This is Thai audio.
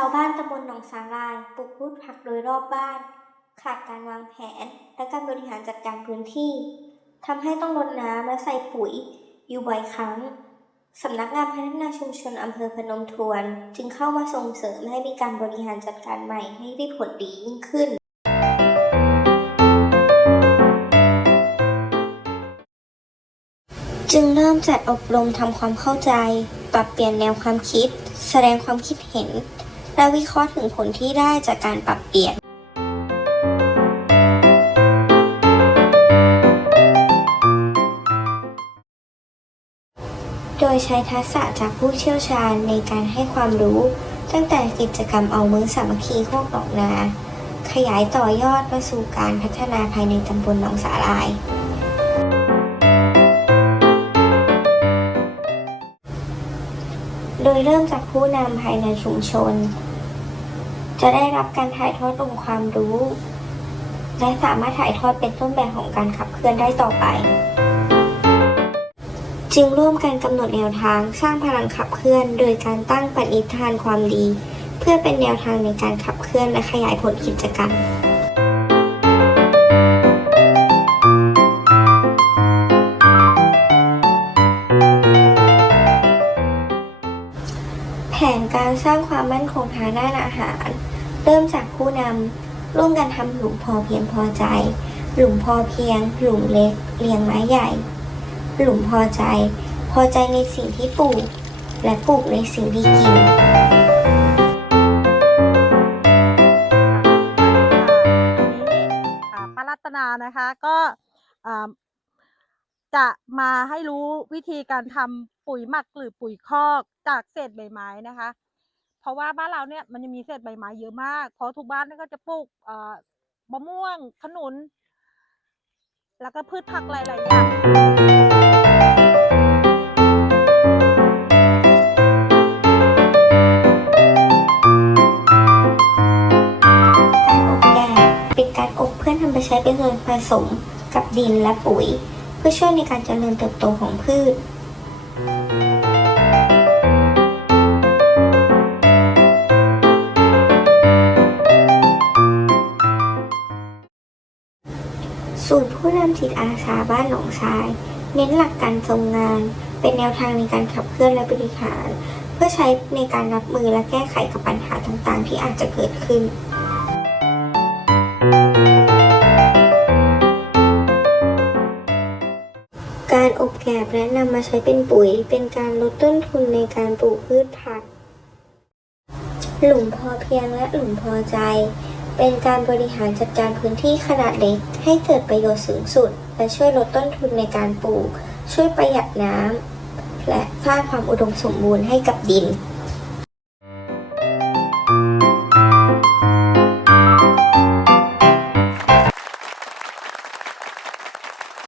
าวบ้านตำบลหนองสาลายปลูกพืชผักโดยรอบบ้าน ขาดการวางแผนและการบริหารจัดการพื้นที่ทำให้ต้องรดน้ำและใส่ปุ๋ย อยู่บ่อยครั้งสำนักงานพัฒนาชุมชนอำเภอพนมทวน จึงเข้ามาส่งเสริมให้มีการบริหารจัดการใหม่ให้ได้ผลดียิ่งขึ้น จึงเริ่มจัดอบรมทำความเข้าใจ ปรับเปลี่ยนแนวความคิด แสดงความคิดเห็น และวิเคราะห์ถึงผลที่ได้จากการปรับเปลี่ยนโดยใช้ทักษะจากผู้เชี่ยวชาญในการให้ความรู้ ตั้งแต่กิจกรรมเอามือสามัคคีโคกหนองนา ขยายต่อยอดมาสู่การพัฒนาภายในตำบลหนองสาลาย ยเริ่มจากผู้นำภายในชุมชน จะได้รับการถ่ายทอดองค์ความรู้ และสามารถถ่ายทอดเป็นต้นแบบของการขับเคลื่อนได้ต่อไป จึงร่วมกันกำหนดแนวทางสร้างพลังขับเคลื่อน โดยการตั้งปณิธานความดี เพื่อเป็นแนวทางในการขับเคลื่อนและขยายผลกิจกรรม แผนการสร้างความมั่นคงทางด้านอาหาร เริ่มจากผู้นำร่วมกันทำหลุมพอเพียงพอใจ หลุมพอเพียง หลุมเล็กเรียงไม้ใหญ่ หลุมพอใจ พอใจในสิ่งที่ปลูก และปลูกในสิ่งที่กินอ่าป้ารัตนานะคะก็ จะมาให้รู้วิธีการทำปุ๋ยหมักหรือปุ๋ยคอกจากเศษใบไม้นะคะ เพราะว่าบ้านเราเนี่ยมันจะมีเศษใบไม้เยอะมาก เพราะทุกบ้านเนี่ยก็จะปลูกมะม่วงขนุน แล้วก็พืชผักหลายๆอย่างการอบแกบเป็นการอบเพื่อทำไปใช้เป็นส่วนผสมกับดินและปุ๋ย พื่อช่วยในการเจริญเติบโตของพืช ศูนย์ผู้นำจิตอาสาบ้านหนองทราย เน้นหลักการทรงงาน เป็นแนวทางในการขับเคลื่อนและบริหาร เพื่อใช้ในการรับมือและแก้ไขกับปัญหาต่างๆ ที่อาจจะเกิดขึ้น แกบและนำมาใช้เป็นปุ๋ย เป็นการลดต้นทุนในการปลูกพืชผัก หลุมพอเพียงและหลุมพอใจ เป็นการบริหารจัดการพื้นที่ขนาดเล็ก ให้เกิดประโยชน์สูงสุด และช่วยลดต้นทุนในการปลูก ช่วยประหยัดน้ำและสร้างความอุดมสมบูรณ์ให้กับดิน